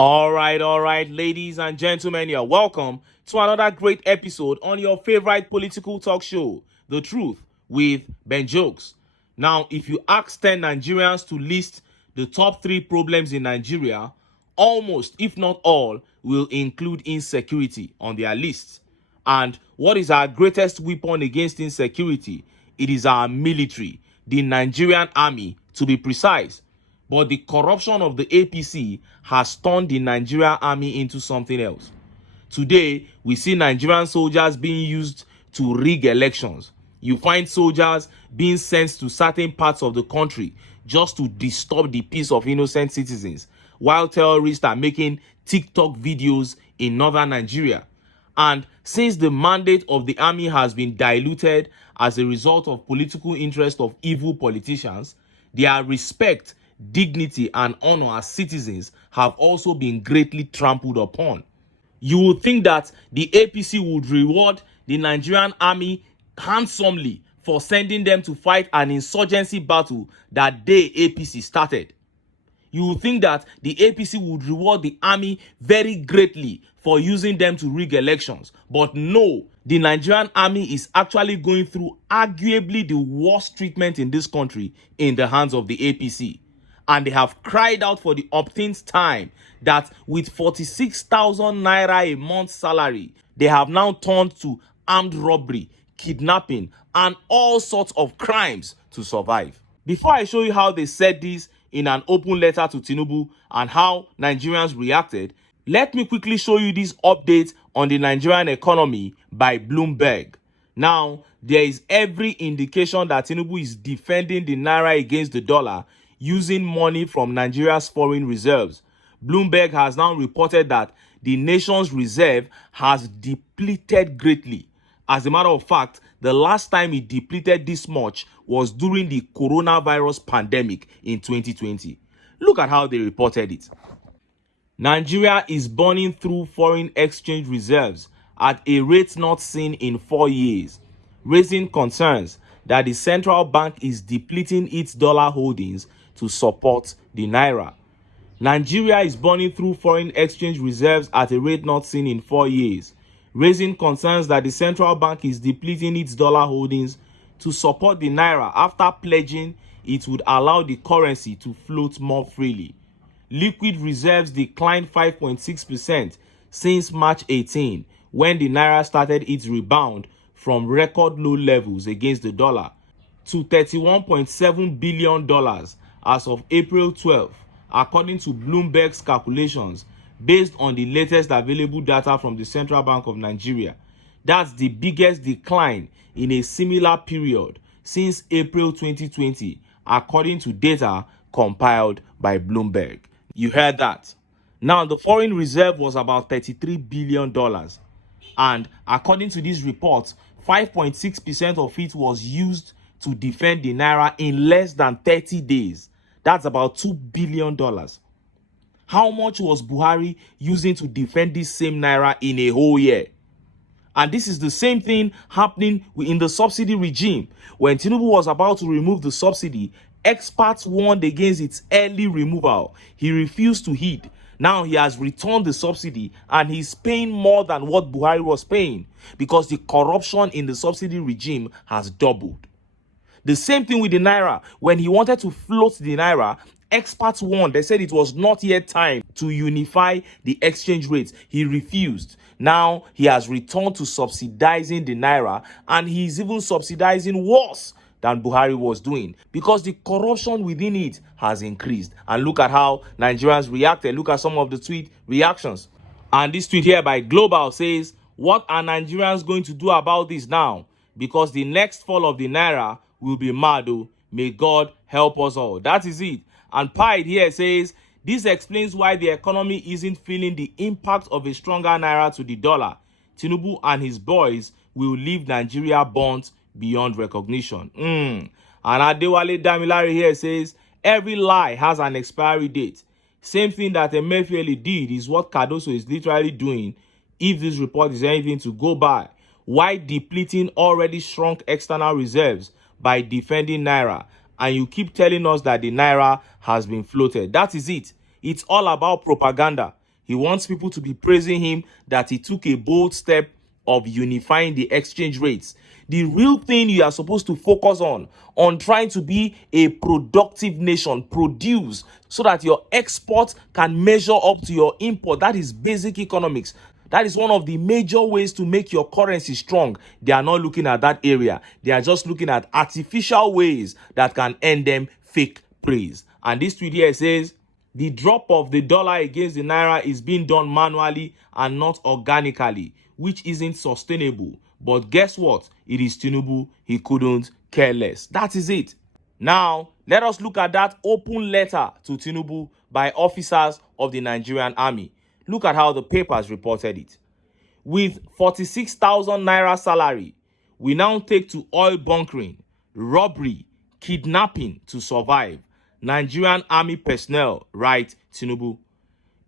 All right, ladies and gentlemen, you're welcome to another great episode on your favorite political talk show, The Truth with Ben Jokes. Now, if you ask 10 Nigerians to list the top 3 problems in Nigeria, almost, if not all, will include insecurity on their list. And what is our greatest weapon against insecurity? It is our military, the Nigerian Army, to be precise. But the corruption of the APC has turned the Nigerian Army into something else. Today, we see Nigerian soldiers being used to rig elections. You find soldiers being sent to certain parts of the country just to disturb the peace of innocent citizens, while terrorists are making TikTok videos in northern Nigeria. And since the mandate of the army has been diluted as a result of political interest of evil politicians, their respect, dignity, and honor as citizens have also been greatly trampled upon. You would think that the APC would reward the Nigerian army handsomely for sending them to fight an insurgency battle that they, APC, started. You would think that the APC would reward the army very greatly for using them to rig elections. But no, the Nigerian army is actually going through arguably the worst treatment in this country in the hands of the APC. And they have cried out for the umpteenth time that with 46,000 naira a month salary, they have now turned to armed robbery, kidnapping, and all sorts of crimes to survive. Before I show you how they said this in an open letter to TINUBU and how Nigerians reacted, let me quickly show you this update on the Nigerian economy by Bloomberg. Now, there is every indication that TINUBU is defending the naira against the dollar using money from Nigeria's foreign reserves. Bloomberg has now reported that the nation's reserve has depleted greatly. As a matter of fact, the last time it depleted this much was during the coronavirus pandemic in 2020. Look at how they reported it. Nigeria is burning through foreign exchange reserves at a rate not seen in 4 years, raising concerns that the central bank is depleting its dollar holdings to support the naira. Nigeria is burning through foreign exchange reserves at a rate not seen in 4 years, raising concerns that the central bank is depleting its dollar holdings to support the naira after pledging it would allow the currency to float more freely. Liquid reserves declined 5.6% since March 18, when the naira started its rebound from record low levels against the dollar to $31.7 billion as of April 12, according to Bloomberg's calculations, based on the latest available data from the Central Bank of Nigeria. That's the biggest decline in a similar period since April 2020, according to data compiled by Bloomberg. You heard that. Now, the foreign reserve was about $33 billion. And according to these reports, 5.6% of it was used to defend the naira in less than 30 days. That's about $2 billion. How much was Buhari using to defend this same naira in a whole year? And this is the same thing happening in the subsidy regime. When TINUBU was about to remove the subsidy, experts warned against its early removal. He refused to heed. Now he has returned the subsidy and he's paying more than what Buhari was paying because the corruption in the subsidy regime has doubled. The same thing with the naira. When he wanted to float the naira, experts warned. They said it was not yet time to unify the exchange rates. He refused. Now he has returned to subsidizing the naira, and he's even subsidizing worse than Buhari was doing because the corruption within it has increased. And look at how Nigerians reacted. Look at some of the tweet reactions. And this tweet here by Global says, "What are Nigerians going to do about this now? Because the next fall of the naira will be mad. Oh, may God help us all." That is it. And Pied here says, "This explains why the economy isn't feeling the impact of a stronger naira to the dollar. TINUBU and his boys will leave Nigeria burnt beyond recognition." And Adewale Damilare here says, "Every lie has an expiry date. Same thing that Emefiele did is what Cardoso is literally doing if this report is anything to go by. Why depleting already shrunk external reserves by defending naira? And you keep telling us that the naira has been floated." That is it. It's all about propaganda. He wants people to be praising him that he took a bold step of unifying the exchange rates. The real thing you are supposed to focus on trying to be a productive nation, produce so that your export can measure up to your import. That is basic economics. That is one of the major ways to make your currency strong. They are not looking at that area. They are just looking at artificial ways that can earn them fake praise. And this tweet here says, the drop of the dollar against the naira is being done manually and not organically, which isn't sustainable. But guess what? It is TINUBU. He couldn't care less. That is it. Now, let us look at that open letter to TINUBU by officers of the Nigerian Army. Look at how the papers reported it. With 46,000 naira salary, we now take to oil bunkering, robbery, kidnapping to survive. Nigerian Army personnel, write TINUBU.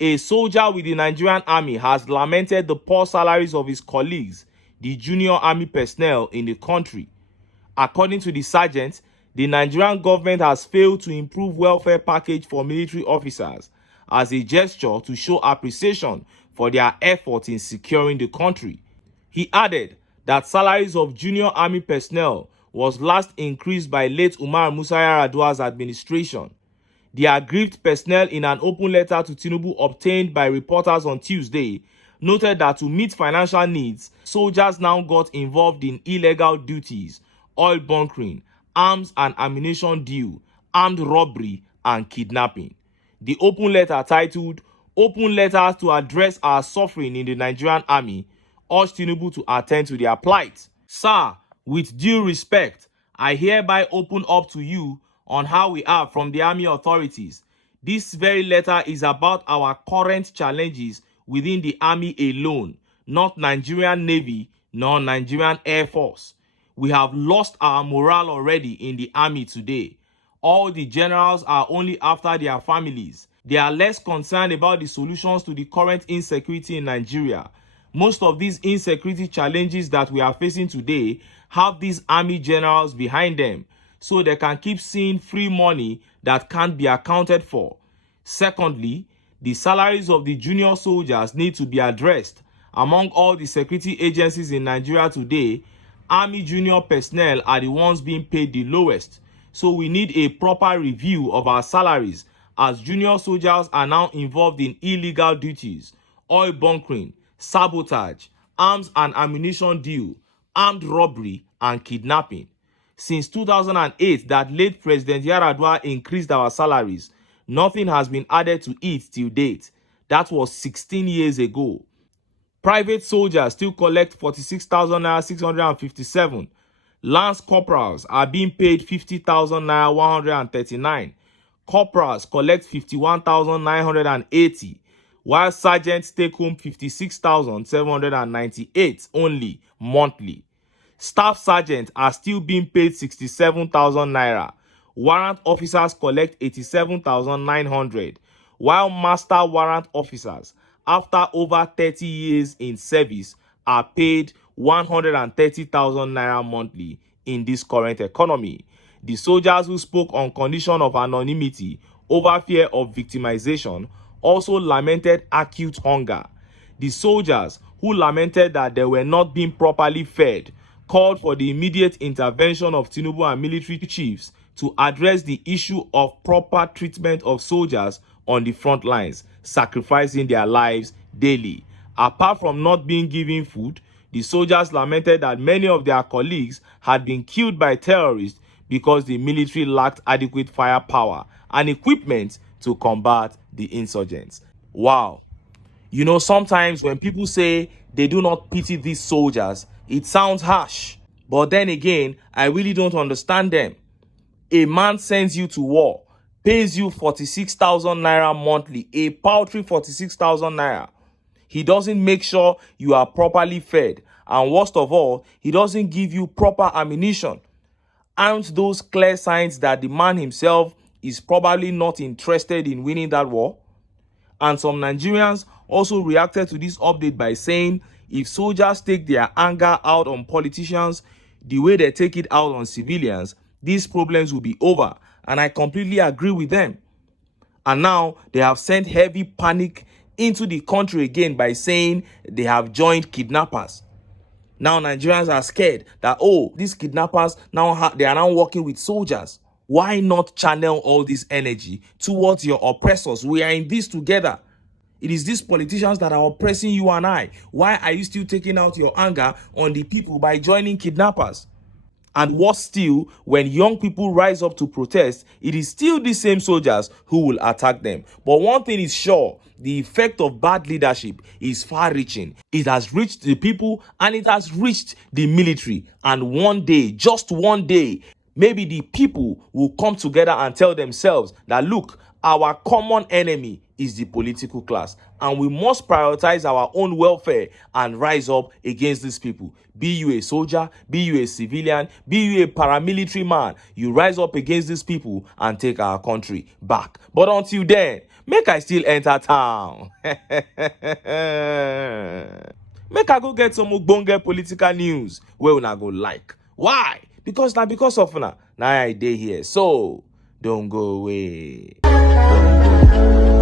A soldier with the Nigerian Army has lamented the poor salaries of his colleagues, the junior army personnel in the country. According to the sergeant, the Nigerian government has failed to improve welfare package for military officers as a gesture to show appreciation for their effort in securing the country. He added that salaries of junior army personnel was last increased by late Umar Musa Yar'Adua's administration. The aggrieved personnel, in an open letter to TINUBU obtained by reporters on Tuesday, noted that to meet financial needs, soldiers now got involved in illegal duties, oil bunkering, arms and ammunition deal, armed robbery, and kidnapping. The open letter, titled "Open Letter to Address Our Suffering in the Nigerian Army," urged TINUBU to attend to their plight. Sir, with due respect, I hereby open up to you on how we are from the Army authorities. This very letter is about our current challenges within the Army alone, not Nigerian Navy nor Nigerian Air Force. We have lost our morale already in the Army today. All the generals are only after their families. They are less concerned about the solutions to the current insecurity in Nigeria. Most of these insecurity challenges that we are facing today have these army generals behind them, so they can keep seeing free money that can't be accounted for. Secondly, the salaries of the junior soldiers need to be addressed. Among all the security agencies in Nigeria today, Army junior personnel are the ones being paid the lowest. So we need a proper review of our salaries, as junior soldiers are now involved in illegal duties, oil bunkering, sabotage, arms and ammunition deal, armed robbery, and kidnapping. Since 2008 that late President Yar'Adua increased our salaries, nothing has been added to it till date. That was 16 years ago. Private soldiers still collect 46,657. Lance corporals are being paid 50,139. Corporals collect 51,980, while sergeants take home 56,798 only monthly. Staff sergeants are still being paid 67,000 naira. Warrant officers collect 87,900, while master warrant officers, after over 30 years in service, are paid 130,000 naira monthly in this current economy. The soldiers who spoke on condition of anonymity over fear of victimization also lamented acute hunger. The soldiers who lamented that they were not being properly fed called for the immediate intervention of TINUBU and military chiefs to address the issue of proper treatment of soldiers on the front lines, sacrificing their lives daily. Apart from not being given food, the soldiers lamented that many of their colleagues had been killed by terrorists because the military lacked adequate firepower and equipment to combat the insurgents. Wow. You know, sometimes when people say they do not pity these soldiers, it sounds harsh. But then again, I really don't understand them. A man sends you to war, pays you 46,000 naira monthly, a paltry 46,000 naira. He doesn't make sure you are properly fed. And worst of all, he doesn't give you proper ammunition. Aren't those clear signs that the man himself is probably not interested in winning that war? And some Nigerians also reacted to this update by saying if soldiers take their anger out on politicians the way they take it out on civilians, these problems will be over. And I completely agree with them. And now they have sent heavy panic into the country again by saying they have joined kidnappers. Now Nigerians are scared that, oh, these kidnappers they are now working with soldiers. Why not channel all this energy towards your oppressors? We are in this together. It is these politicians that are oppressing you and I. Why are you still taking out your anger on the people by joining kidnappers? And worse still, when young people rise up to protest, it is still the same soldiers who will attack them. But one thing is sure, the effect of bad leadership is far-reaching. It has reached the people and it has reached the military. And one day, just one day, maybe the people will come together and tell themselves that, look, our common enemy is the political class, and we must prioritize our own welfare and rise up against these people. Be you a soldier, be you a civilian, be you a paramilitary man, you rise up against these people and take our country back. But until then, make I still enter town. Make I go get some ogbonge political news wey una go like. Why? Because of una. Now I dey here. So don't go away. Don't go.